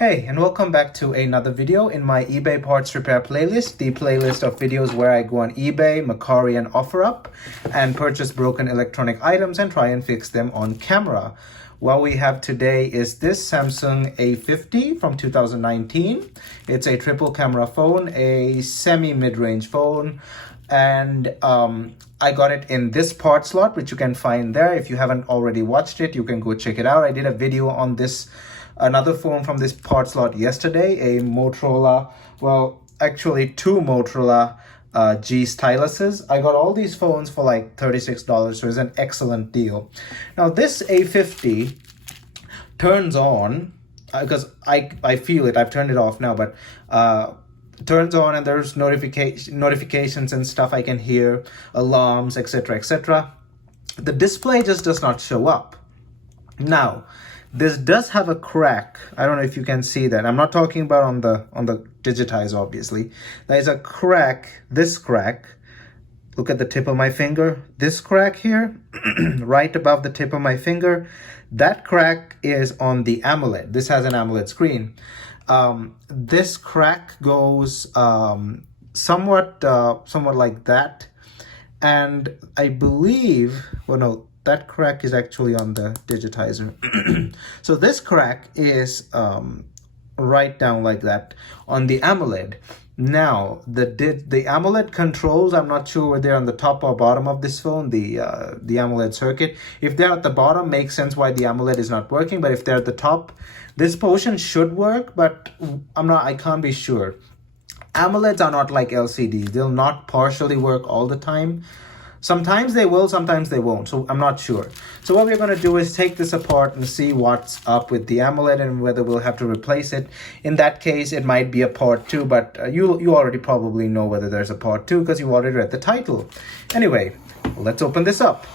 Hey, and welcome back to another video in my eBay parts repair playlist, the playlist of videos where I go on eBay, Mercari, and OfferUp and purchase broken electronic items and try and fix them on camera. What we have today is this Samsung A50 from 2019. It's a triple camera phone, a semi-mid-range phone, and I got it in this part slot, which you can find there. If you haven't already watched it, you can go check it out. I did a video on another phone from this part slot yesterday, a Motorola, well, actually two Motorola G styluses. I got all these phones for like $36, so it's an excellent deal. Now this A50 turns on, because I feel it, I've turned it off now, but turns on and there's notifications and stuff I can hear, alarms, etc., etc. The display just does not show up. Now, this does have a crack. I don't know if you can see that. I'm not talking about on the digitize, obviously. There's a crack, this crack. Look at the tip of my finger. This crack here, right above the tip of my finger, that crack is on the AMOLED. This has an AMOLED screen. This crack goes somewhat like that. And I believe, well, no, that crack is actually on the digitizer. So this crack is right down like that on the AMOLED. Now, the AMOLED controls, I'm not sure whether they're on the top or bottom of this phone, the AMOLED circuit. If they're at the bottom, makes sense why the AMOLED is not working. But if they're at the top, this portion should work, but I can't be sure. AMOLEDs are not like LCDs. They'll not partially work all the time. Sometimes they will, sometimes they won't, so I'm not sure. So what we're going to do is take this apart and see what's up with the AMOLED and whether we'll have to replace it. In that case, it might be a part 2, but you already probably know whether there's a part 2 because you already read the title. Anyway, let's open this up.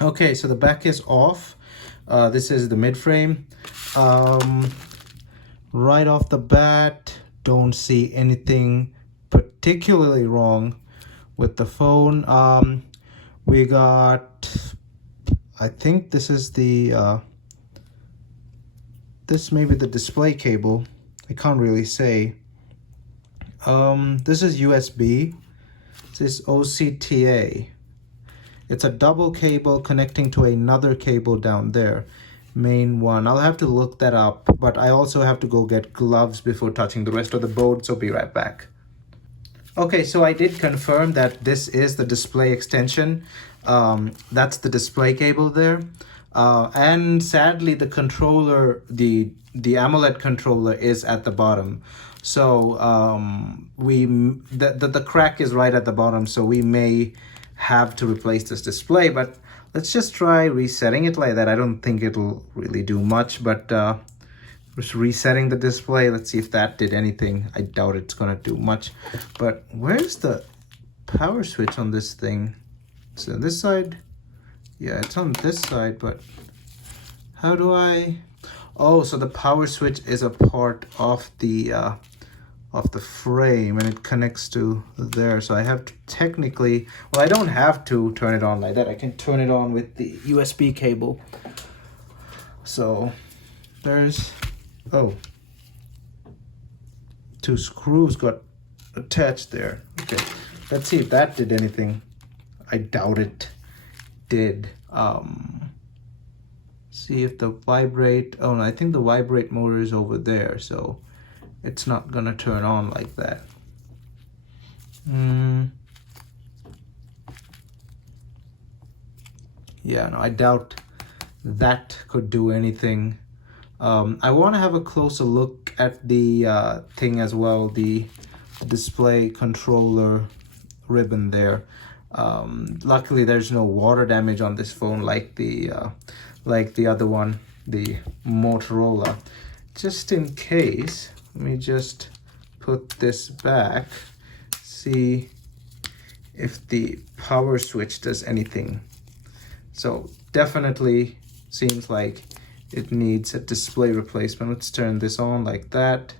Okay, so the back is off. This is the mid frame. Right off the bat, don't see anything particularly wrong with the phone. We got, I think this is this may be the display cable. I can't really say. This is USB. This is OCTA. It's a double cable connecting to another cable down there, main one. I'll have to look that up, but I also have to go get gloves before touching the rest of the board, so be right back. Okay, so I did confirm that this is the display extension. That's the display cable there. And sadly, the controller, the AMOLED controller is at the bottom. So the crack is right at the bottom, so we may have to replace this display, but let's just try resetting it like that. I don't think it'll really do much, but just resetting the display, let's see if that did anything. I doubt it's gonna do much. But where's the power switch on this thing? So this side, yeah, it's on this side, but how do I? Oh, so the power switch is a part of the frame, and it connects to there. So I have to technically, well, I don't have to turn it on like that. I can turn it on with the USB cable. So there's, oh, 2 screws got attached there. Okay, let's see if that did anything. I doubt it did. See if the vibrate, oh no, I think the vibrate motor is over there, so it's not gonna turn on like that. Yeah, no, I doubt that could do anything. I want to have a closer look at the thing as well, the display controller ribbon there. Luckily there's no water damage on this phone like the other one, the Motorola. Just in case, let me just put this back, see if the power switch does anything. So definitely seems like it needs a display replacement. Let's turn this on like that.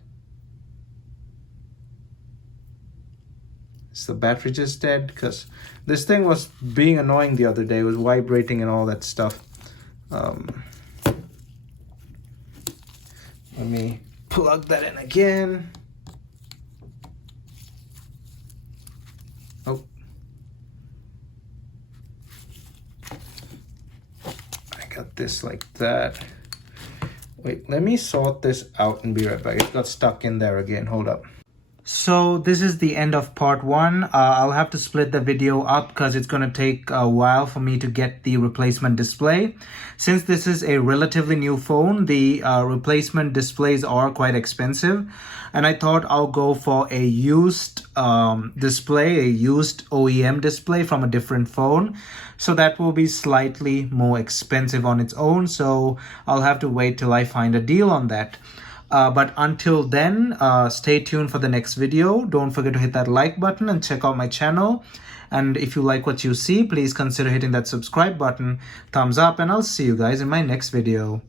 Is the battery just dead? Because this thing was being annoying the other day. It was vibrating and all that stuff. Let me plug that in again. Oh. I got this like that. Wait, let me sort this out and be right back. It got stuck in there again. Hold up. So this is the end of part 1. I'll have to split the video up because it's going to take a while for me to get the replacement display. Since this is a relatively new phone, the replacement displays are quite expensive. And I thought I'll go for a used display, a used OEM display from a different phone. So that will be slightly more expensive on its own. So I'll have to wait till I find a deal on that. But until then, stay tuned for the next video. Don't forget to hit that like button and check out my channel. And if you like what you see, please consider hitting that subscribe button, thumbs up, and I'll see you guys in my next video.